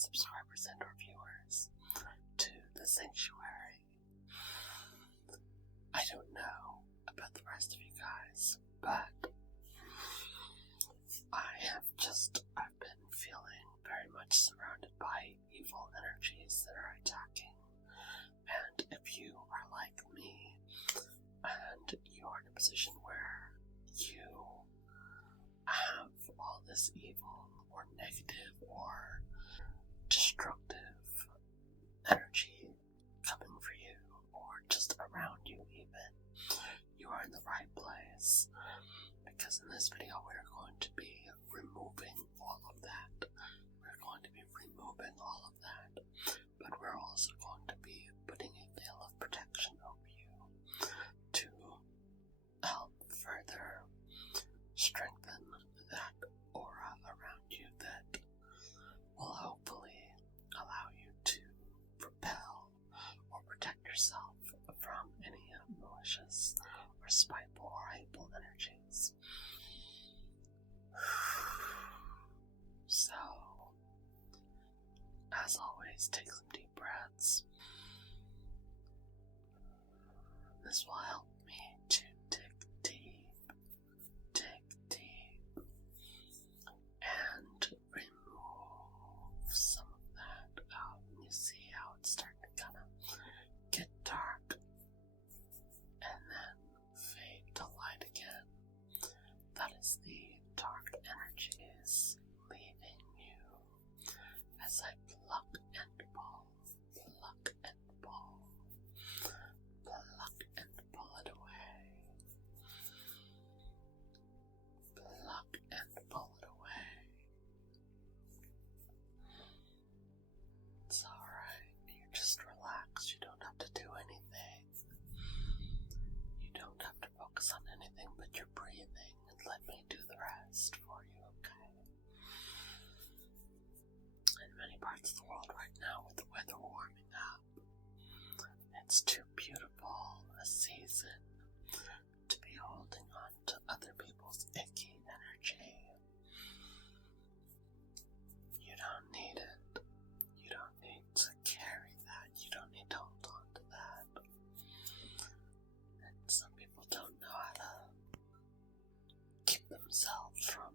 subscribers and or viewers to the sanctuary. I don't know about the rest of you guys, but I've been feeling very much surrounded by evil energies that are attacking. And if you are like me, and you are in a position where you have all this evil or negative or destructive energy coming for you, or just around you even, you are in the right place. Because in this video we're going to be removing all of that. We're going to be removing all of that. But we're also going to be putting a veil of protection over you to help further strengthen that aura around you that will hopefully allow you to repel or protect yourself from any malicious or spiteful or hateful energies. So, as always, take some deep breaths. This will help me to dig deep, and remove some of that out. And you see how it's starting to kind of get dark and then fade to light again. That is the dark energies leaving you as I pluck and pull, pluck and pull, pluck and pull it away, pluck and pull it away. It's alright, you just relax, you don't have to do anything. You don't have to focus on anything but your breathing, and let me do the rest for you, okay? In many parts of the world right now, with the weather warming up, it's too beautiful a season to be holding on to other people's icky energy. You don't need it. You don't need to carry that. You don't need to hold on to that. And some people don't know how to keep themselves from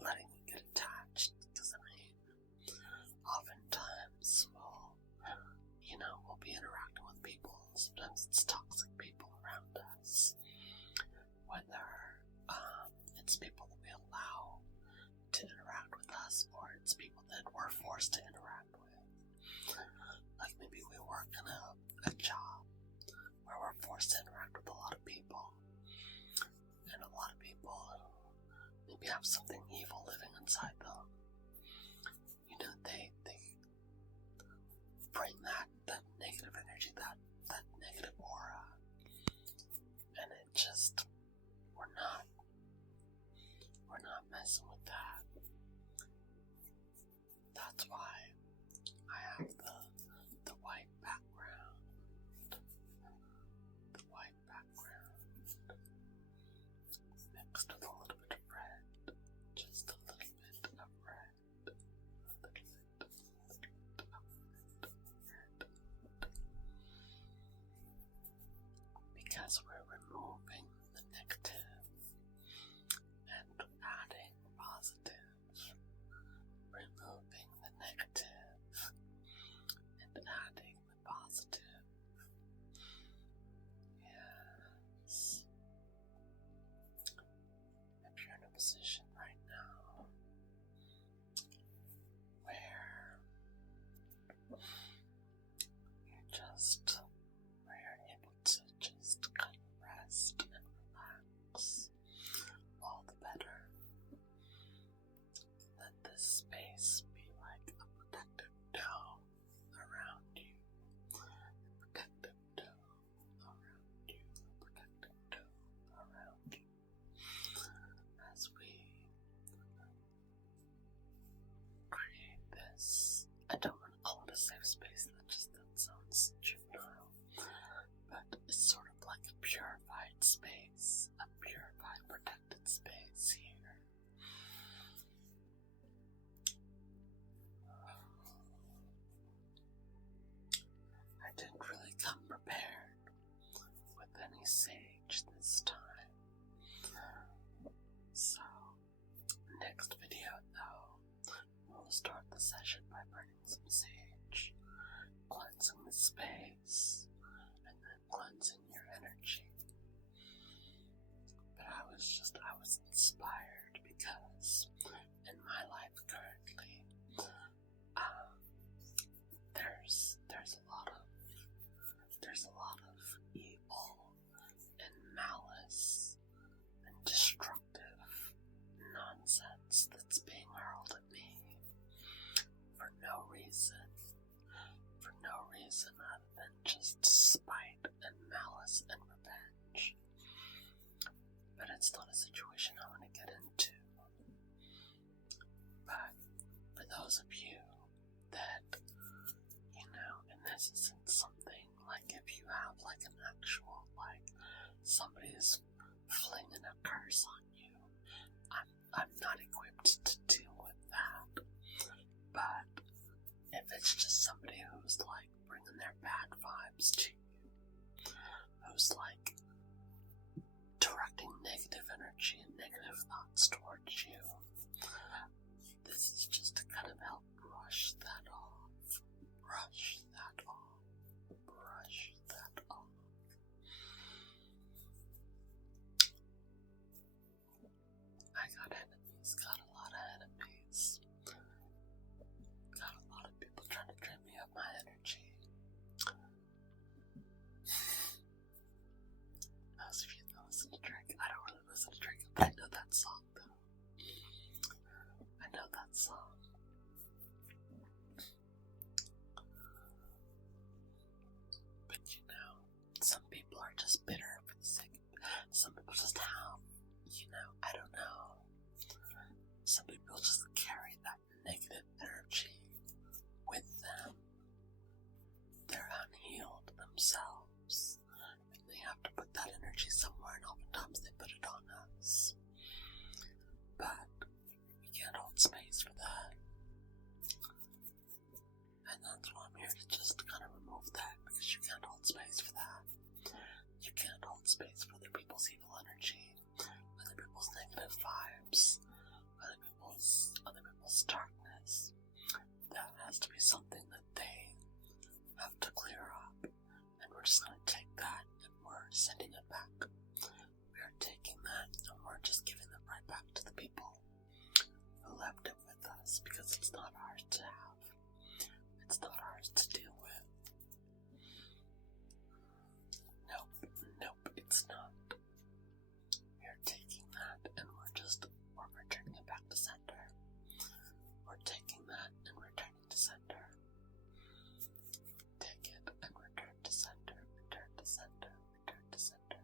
letting it get attached. Because, oftentimes we'll be interacting with people. Sometimes it's toxic people around us. Whether it's people that we allow to interact with us, or it's people that we're forced to interact with. Like maybe we work in a job where we're forced to interact with a lot of people. And a lot of people maybe have something evil living inside them. They bring that negative energy, that negative aura, and it just, we're not messing with that. That's why I have the white background, mixed with a little bit of red, just a little bit of red. Because we're removing the negative and adding positive. Removing the negative and adding the positive. Yes. If you're in a position right now where you're able to just kind of rest and relax, all the better. Let this space be like a protective dome around you. Protective dome around you. Protective dome around you. As we create this, I don't want to call it a safe space, that sounds juvenile, but it's sort of like a purified space, a purified, protected space here. sage this time. So, next video though, we'll start the session by burning some sage, cleansing the space, and then cleansing your energy. But I was inspired because in my life currently, there's a lot of evil and malice and destructive nonsense that's being hurled at me for no reason other than just spite and malice and revenge. But it's not a situation I want to get into. But for those of you that, and this isn't something like if you have like an actual, like somebody's flinging a curse on you, I'm not equipped to deal with that. But if it's just somebody who's like bringing their bad vibes to you, who's like directing negative energy and negative thoughts towards you, this is just to kind of help brush that off. Brush that off. Brush that off. I got enemies, got a lot of enemies. Got a lot of people trying to drain me of my energy. Those of you that listen to Drake, I don't really listen to Drake, but I know that song though. I know that song. But some people are just bitter for the sake of it. Some people just have, I don't know. Some people just carry that negative energy with them. They're unhealed themselves, and they have to put that energy somewhere, and oftentimes they put it on us. But we can't hold space for that. And that's why I'm here to just kind of remove that, because you can't hold space for that. You can't hold space for other people's evil energy, other people's negative vibes, other people's darkness. That has to be something that they have to clear up, and we're just going to take that and we're sending it back. We are taking that and we're just giving it right back to the people who left it with us, because it's not ours to have. It's not ours to deal with. Nope, it's not. We are taking that and we're returning it back to center. We're taking that and returning to center. Take it and return to center, return to center, return to center.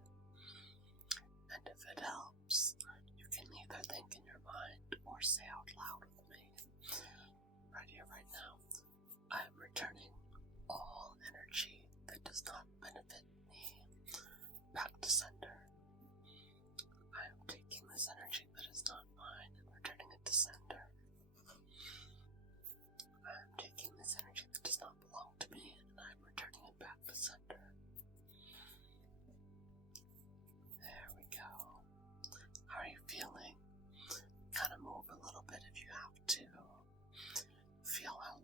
And if it helps, you can either think in your mind or say out loud with me. Right here, right now. I am returning all energy that does not benefit me back to center. I am taking this energy that is not mine and returning it to center. I am taking this energy that does not belong to me and I am returning it back to center. There we go. How are you feeling? Kind of move a little bit if you have to. Feel how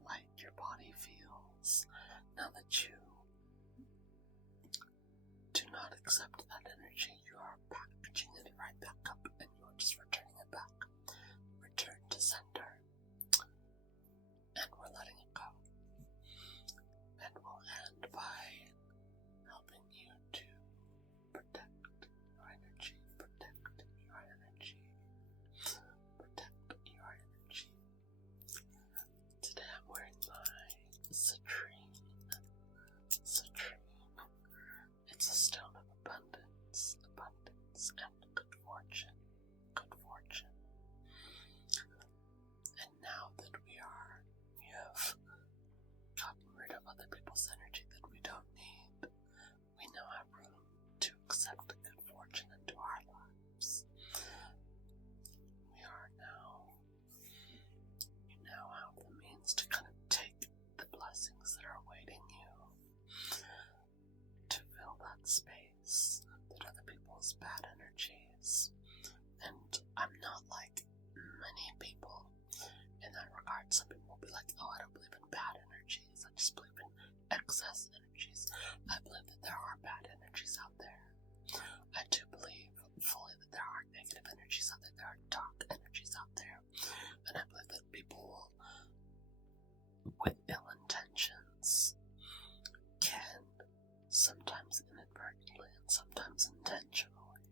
things intentionally,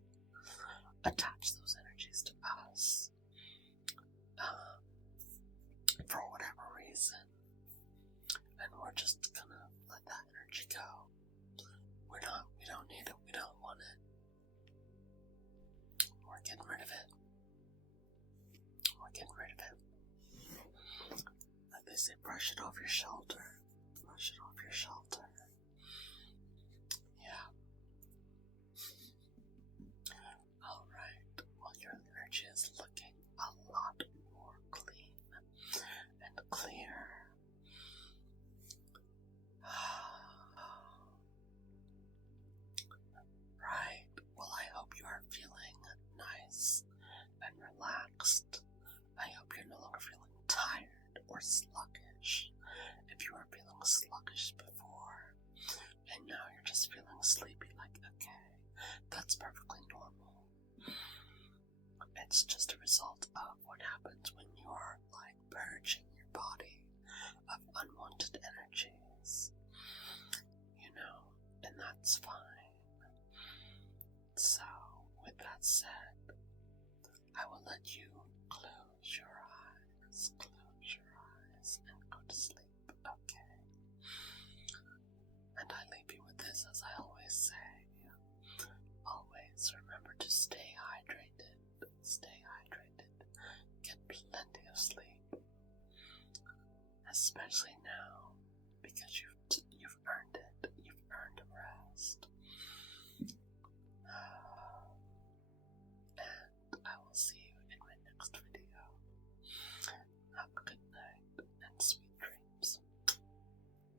attach those energies to us for whatever reason, and we're just gonna let that energy go. We don't need it, we don't want it. We're getting rid of it. We're getting rid of it. Like they say, brush it off your shoulder. Brush it off your shoulder. Yeah. Alright. Well, your energy is looking a lot more clean and clear. Right. Well, I hope you are feeling nice and relaxed. I hope you're no longer feeling tired or sluggish. If you were feeling sluggish before, and now you're just feeling sleepy, like, okay, that's perfectly normal. It's just a result of what happens when you're, like, purging your body of unwanted energies. You know, and that's fine. So, with that said, I will let you close your eyes, and go to sleep, okay? And I leave you with this, as I always say. Always remember to stay hydrated. Get plenty of sleep. Especially now, because you've